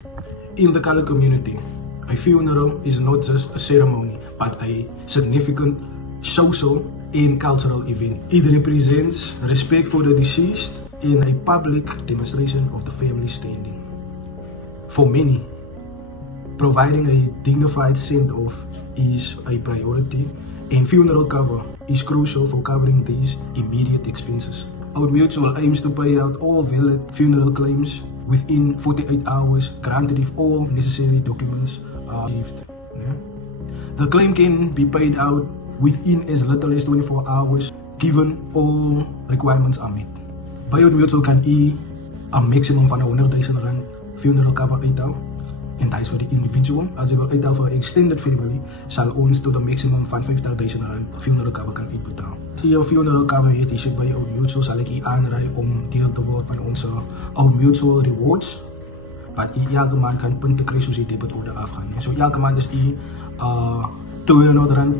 In the colored community, a funeral is not just a ceremony, but a significant social and cultural event. It represents respect for the deceased and a public demonstration of the family standing. For many, providing a dignified send-off is a priority, and funeral cover is crucial for covering these immediate expenses. Old Mutual aims to pay out all valid funeral claims within 48 hours, granted if all necessary documents are received. The claim can be paid out within as little as 24 hours, given all requirements are met. By Old Mutual kan u a maximum van R100,000 funeral cover uithaal. En dat is voor de individual. Als je wil uithaal voor extended family, zal ons tot een maximum van R50,000 funeral cover kan uitbetalen. Als je funeral cover heeft, is het bij Old Mutual, zal ik je aanraden om deel te worden van onze Old Mutual Rewards. Wat je elke maand kan punten krijgen zoals je debitorde afgaan. Zo elke maand is je R200,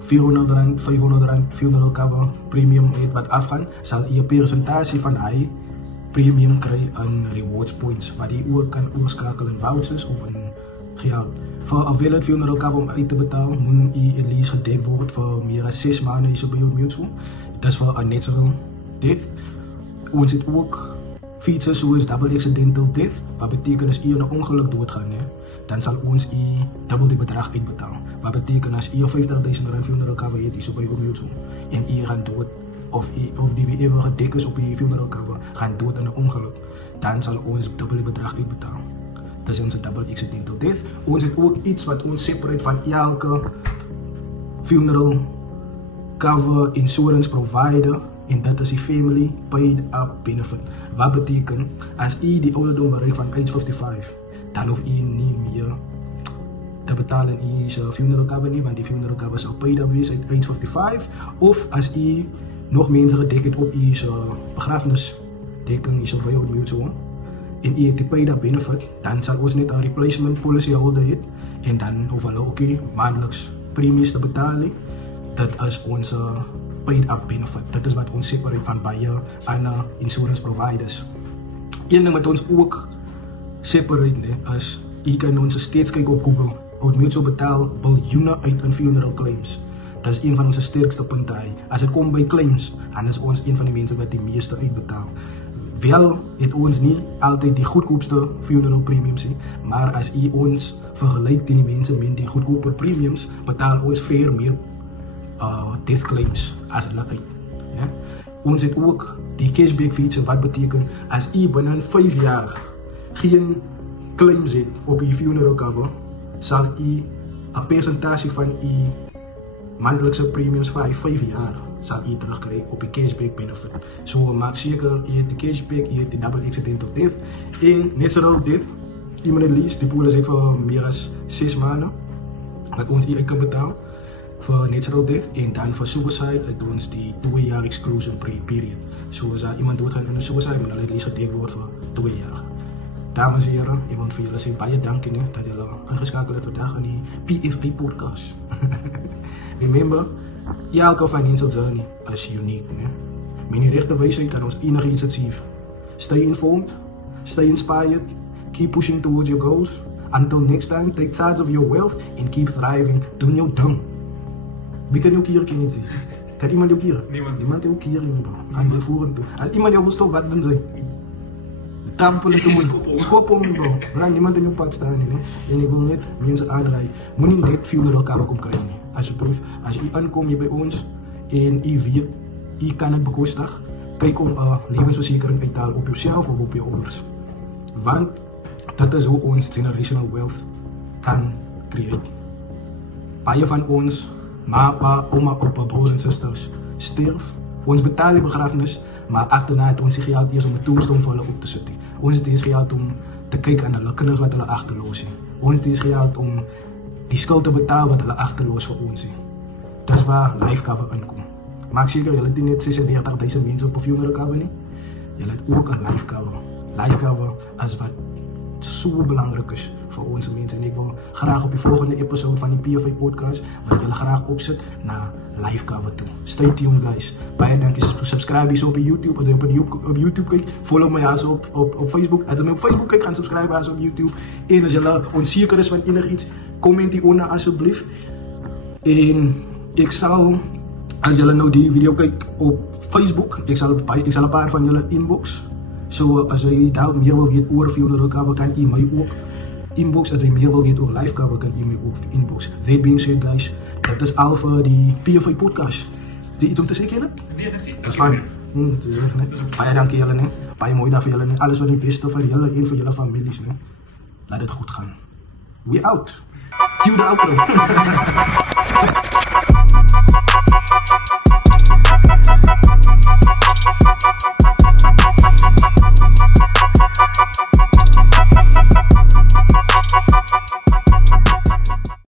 R400, R500 funeral cover premium wat afgaan, zal je percentage van hij premium krijgen aan rewards points, waar je ook kan oorschakelen in vouchers of in geld. Voor een valid funeral cover om uit te betalen, moet je at least gedekt worden voor meer dan 6 maanden is bij Old Mutual. Dat is voor een natural death. Ons zit ook features zoals double accidental death, wat betekent als je een ongeluk doodgaan, dan zal ons je dubbel die bedrag uitbetalen. Wat betekent als je R50,000 funeral cover heeft, is bij Old Mutual en je gaat dood. Of die weer even gedekt is op je funeral cover, gaan dood aan een ongeluk, dan zal ons dubbele bedrag uitbetalen. Dat is onze double accidental death. Ons heeft ook iets wat ons separate van elke funeral cover insurance provider, en dat is die family paid up benefit. Wat betekent, als je die ouderdom bereikt van age 55, dan hoef je niet meer te betalen in je funeral cover niet, want die funeral cover zal paid up wees uit age 55. Of als je nog mensen gedekt op je begrafenisdekking, is bij Old Mutual, en je hebt paid up benefit, dan zal ons net een replacement policy houden en dan hoeven we ook maandelijks premies te betalen. Dat is onze paid up benefit. Dat is wat ons separate van bij andere insurance providers. Eén ding wat ons ook separate is, je kan ons steeds kijken op Google. Old Mutual betaalt biljoenen uit aan funeral claims. Dat is een van onze sterkste punten. Als het komt bij claims, dan is ons een van de mensen wat die meeste uitbetaalt. Wel heeft ons niet altijd die goedkoopste funeral premiums, maar als je ons vergelijkt die mensen met die goedkope premiums, betaalt ons veel meer death claims als het uit. Ja? Ons heeft ook die cashback feature, wat betekent als je binnen 5 jaar geen claims hebt op je funeral cover, zal je een percentage van je maandelijkse premiums van 5 jaar zal je terugkrijgen op je cashback benefit. Zo maak zeker, je hebt de cashback, je hebt de double accidental death en natural death. Iemand het least, die pool zit voor meer dan 6 maanden. Dat ons hier kan betalen voor natural death en dan voor suicide het ons die 2 jaar exclusion period. Zoals iemand doodgaan in een suicide, maar dan het least gedekt wordt voor 2 jaar. Dames en heren, ik wil voor jullie zeggen baie dankie dat jullie aangeschakeld hebben vandaag aan die PFA podcast. Remember, elke financial journey is unique. Met die rechte wijsheid kan ons enige iets achieve. Stay informed, stay inspired, keep pushing towards your goals. Until next time, take charge of your wealth and keep thriving. Doe jouw ding. Wie kan jou kieren, kan je niet zien? Kan iemand jou kieren? Niemand jou kieren, bro. Als iemand jou wil stoppen, wat dan zijn? Trampelen te doen, schoppen bro. Laat niemand in je pad staan. En ik wil net mensen aandraaien. Moet niet net funeral cover komen krijgen. Alsjeblieft, als je aankomt bij ons en je weet, je kan het bekostigen, kijk om levensverzekering uit te halen op jezelf of op je ouders. Want dat is hoe ons generational wealth kan creëren. Paar van ons, ma, pa, oma, opa, broers en zusters, sterf. Ons betaalt je begrafenis, maar achterna het ons geld eerst om een tombstone voor hulle op te zetten. Ons het is geld om te kijken naar de kinders wat hulle achterloos zijn. Ons het is geld om die schuld te betalen wat hulle achterloos voor ons zijn. Dat is waar life cover inkomt. Maak zeker, jullie die net 36.000 mensen op een funeral cover niet. Jullie hebt ook een life cover. Life cover is wat zo belangrijk is voor onze mensen. En ik wil graag op de volgende episode van die PFA podcast, waar ik jullie graag opzet naar live cover toe. Stay tuned guys. Baie dankie, subscribe hier op YouTube. Als je op YouTube kijkt, follow mij als op Facebook. Als je mij op Facebook kijkt, gaan subscribe als op YouTube. En als je onzeker is van enig iets, comment hieronder alsjeblieft. En ik zal, als jullie nou die video kijken op Facebook, ik zal een paar van jullie inbox. Zo, als je daar meer wil weten over funeral cover, kan je mij ook inbox. Als je meer wil weten over live cover, kan je mij ook inbox. That being said guys, dat is al voor die PFA podcast. Die iets om te zeggen? Nee, dat is fijn. Het is echt net. Baie dankie jullie. Baie mooi dag voor jullie. Alles wat het beste voor jullie en voor jullie families. Laat het goed gaan. We out. Cue the outro.